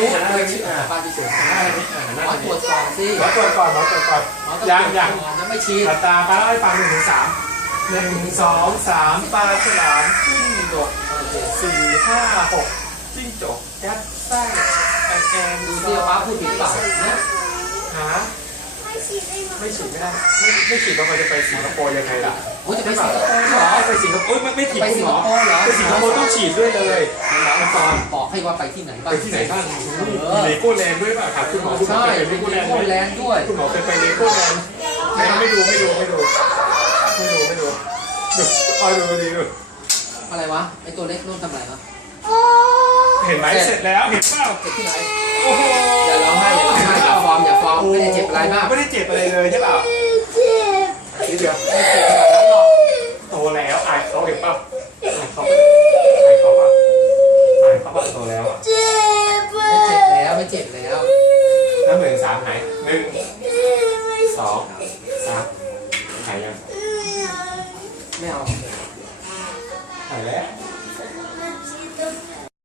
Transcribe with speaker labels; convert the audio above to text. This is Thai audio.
Speaker 1: ปุ๊บ
Speaker 2: หันหน้า
Speaker 1: เล
Speaker 2: ทายงนี้อ่า
Speaker 1: ปาฏิเสวย
Speaker 2: หันหน้าทางนี้อ่าหันหน้า
Speaker 1: อ
Speaker 2: ทาง
Speaker 1: ตร
Speaker 2: นี้
Speaker 1: วจสอบสิ
Speaker 2: หมอตรวจก่อนหมอตรวจก่อน
Speaker 1: อต้อง
Speaker 2: ยังยัง
Speaker 1: ยังไม่ชี้
Speaker 2: หลับตาป้าเล่าให้ฟังหนึ่งถึงสามหนึ่งสองสามปลาฉลามจิ้งจก
Speaker 1: โอเค
Speaker 2: สี่ห้าหกจิ้งจกยัดไส้แอนแอน
Speaker 1: ดูสิว่าป้าพูดผิดเปล่านะ
Speaker 3: ฉีดได้ไหม
Speaker 2: ไม่ฉีดไม่ได้ไม่ไม่ฉีดแล้วมันจะไปสิงคโปร์ยังไงล่ะ
Speaker 1: โอ้จะไปสิงคโปร์เหรอ
Speaker 2: ไปสิงคโปร์ไม่ไม่ผิด
Speaker 1: ไปสิง
Speaker 2: หม
Speaker 1: ค
Speaker 2: อ
Speaker 1: โปร์เหรอ
Speaker 2: ไปสิงคโปร์ต้องฉีดด้วยเลย
Speaker 1: แล้วตอนบอกให้ว่าไปที่ไหนบ้าง
Speaker 2: ไปที่ไหนบ้างมีเลโก้แลนด์ด้วยป่ะครับคุณหมอคุณหมอ
Speaker 1: ใช่
Speaker 2: เคยไปเลโก้แลนด์ไหม
Speaker 1: โก้แลนด์ด้วย
Speaker 2: คุณหมอเคยไปเลโก้แลนด์ไม่ดูไม่ดูไม่ดูไม่ดูไม่ดูดูคอดูดีดู
Speaker 1: อะไรวะไอตัวเล็กนู่นทำอะไรวะ
Speaker 2: เห็นไหมเสร็จแล้วเห็นเปล่า
Speaker 1: เจ็บที่ไหน อร์มอย่าฟอร์มไม่ได้เจ็บอะไรมาก
Speaker 2: ไม่ได้เจ็บอะไรเลยใช่เปล่า
Speaker 3: เจ็บ
Speaker 2: นี่เดียว
Speaker 1: ไม่เจ็บขนาดนั้นหรอก
Speaker 2: โตแล้วอายเขาเห็นเปล่าอายเขาอายเขาอะอายเขาอะโตแล้วอะ
Speaker 3: เจ็บ
Speaker 1: ไม่เจ็บแล้วไม่เจ็บแล้ว
Speaker 2: น้ำหนึ่งสามหายหนึ่งสองสามหายยัง
Speaker 1: ไม่เอา
Speaker 2: หายแล้ว
Speaker 3: ไ